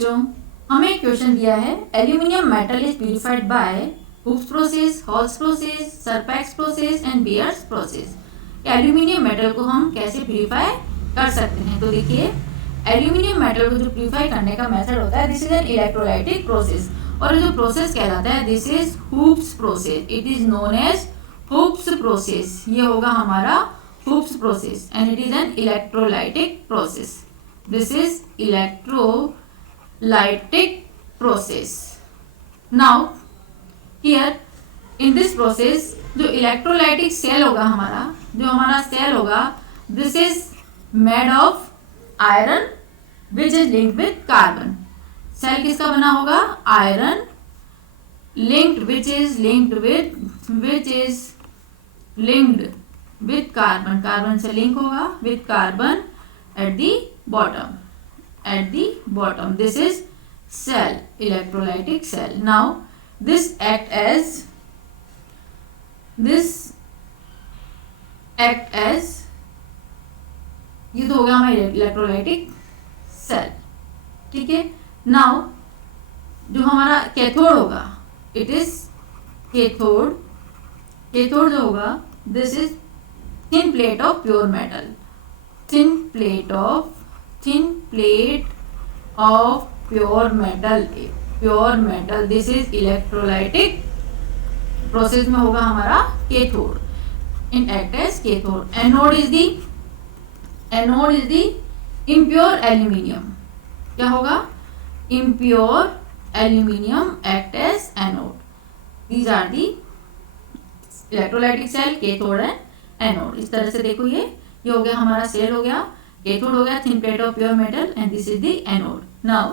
बच्चों, हमें क्वेश्चन दिया है aluminium metal is purified by Hoopes process, Hall's process, Serpeck's process and Baeyer's process. Aluminium metal को हम कैसे प्यूरिफाई कर सकते हैं? तो देखिए, एल्यूमिनियम मेटल को जो प्यूरिफाई करने का मेथड होता है, this is an electrolytic process, और जो प्रोसेस कहलाता है this is Hoopes process. It is known as Hoopes process. ये होगा हमारा Hoopes process and it is an electrolytic process. This is electrolytic process. Now here in this process जो electrolytic cell होगा हमारा, जो हमारा सेल होगा, this is made of iron which is linked with carbon. Cell किसका बना होगा? Iron linked which is linked with carbon. Carbon से लिंक होगा with carbon at the bottom. This is cell, electrolytic cell. Now this act as ये तो हो गया हमारा इलेक्ट्रोलाइटिक सेल, ठीक है। नाउ जो हमारा कैथोड होगा, इट इज कैथोड जो होगा, this is thin plate of pure metal, thin plate of pure metal. This is electrolytic process में होगा हमारा cathode, in act as cathode. Anode is the impure aluminium. क्या होगा? Impure aluminium act as anode. These are the electrolytic cell, cathode and anode. इस तरह से देखो, ये हो गया हमारा सेल, हो गया कैथोड, हो गया thin plate of pure metal, and this is the anode. Now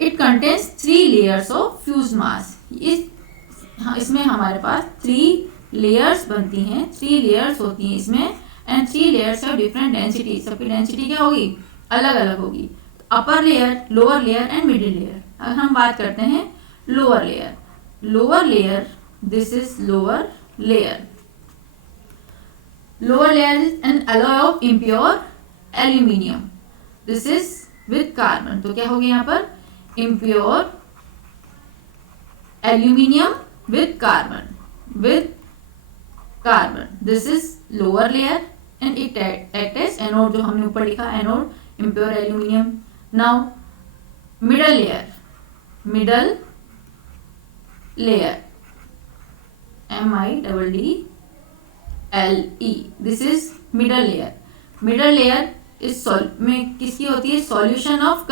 it contains 3 layers of fuse mass. इसमें हमारे पास 3 लेयर्स बनती हैं, 3 लेयर्स होती हैं इसमें, and 3 layers of different density. सबकी डेंसिटी क्या होगी? अलग अलग होगी। Upper layer, lower layer and middle layer. अगर हम बात करते हैं lower layer, this is lower layer is an alloy of impure aluminium, this is with carbon. तो क्या हो गया यहाँ पर? impure aluminium with carbon, this is lower layer and it act as anode, जो हमने ऊपर लिखा anode, impure aluminium. Now middle layer MIDDLE, this is middle layer इस में किसकी होती है? Solution of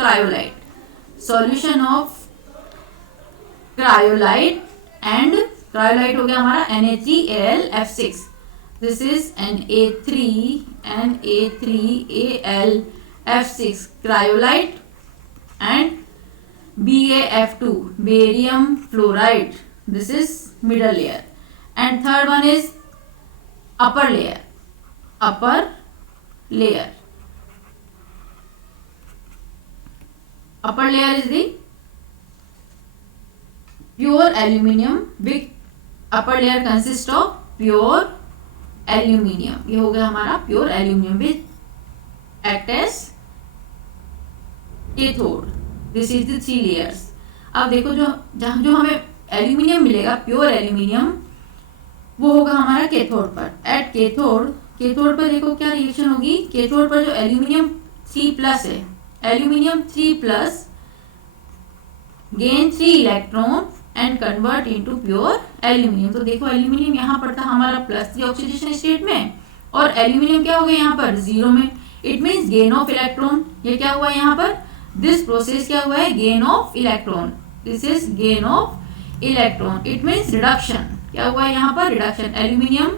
cryolite and cryolite हो गया हमारा Na3AlF6, this is Na3AlF6 cryolite, and BaF2 barium fluoride, this is middle layer, and third one is upper layer is the pure aluminum with upper layer consists of pure aluminum। ये हो गया हमारा pure aluminium with act as cathode. This is the 3 layers. अब देखो, जो हमें aluminium मिलेगा, pure aluminium, वो होगा हमारा कैथोड पर। एट कैथोड पर देखो क्या रिएक्शन होगी। कैथोड पर जो एल्यूमिनियम 3+ है, aluminium 3+ gain 3 electron and convert into pure aluminium. तो देखो, एल्यूमिनियम यहाँ पर था हमारा +3 ऑक्सीडेशन स्टेट में, और एल्यूमिनियम क्या हो गया यहाँ पर? 0 में। It means gain of electron. ये क्या हुआ यहाँ पर? दिस प्रोसेस क्या हुआ है? Gain of electron. This is gain of electron. It means reduction. क्या हुआ है यहाँ पर? रिडक्शन। एल्यूमिनियम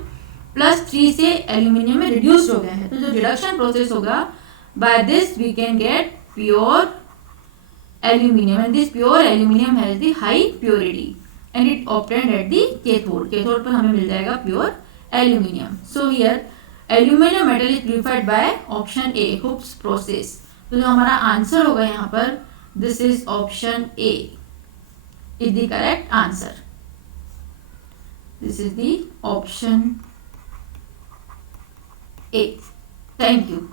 +3 से एल्यूमिनियम में रिड्यूस हो गया है, तो जो रिडक्शन प्रोसेस होगा, by this we can get pure aluminium, and this pure aluminium has the high purity and it obtained at the cathode. Cathode पर हमें मिल जाएगा pure aluminium. So here aluminium metal is purified by option A, Hoopes process. तो जो हमारा answer होगा यहाँ पर, this is option A is the correct answer. This is the option A. Thank you.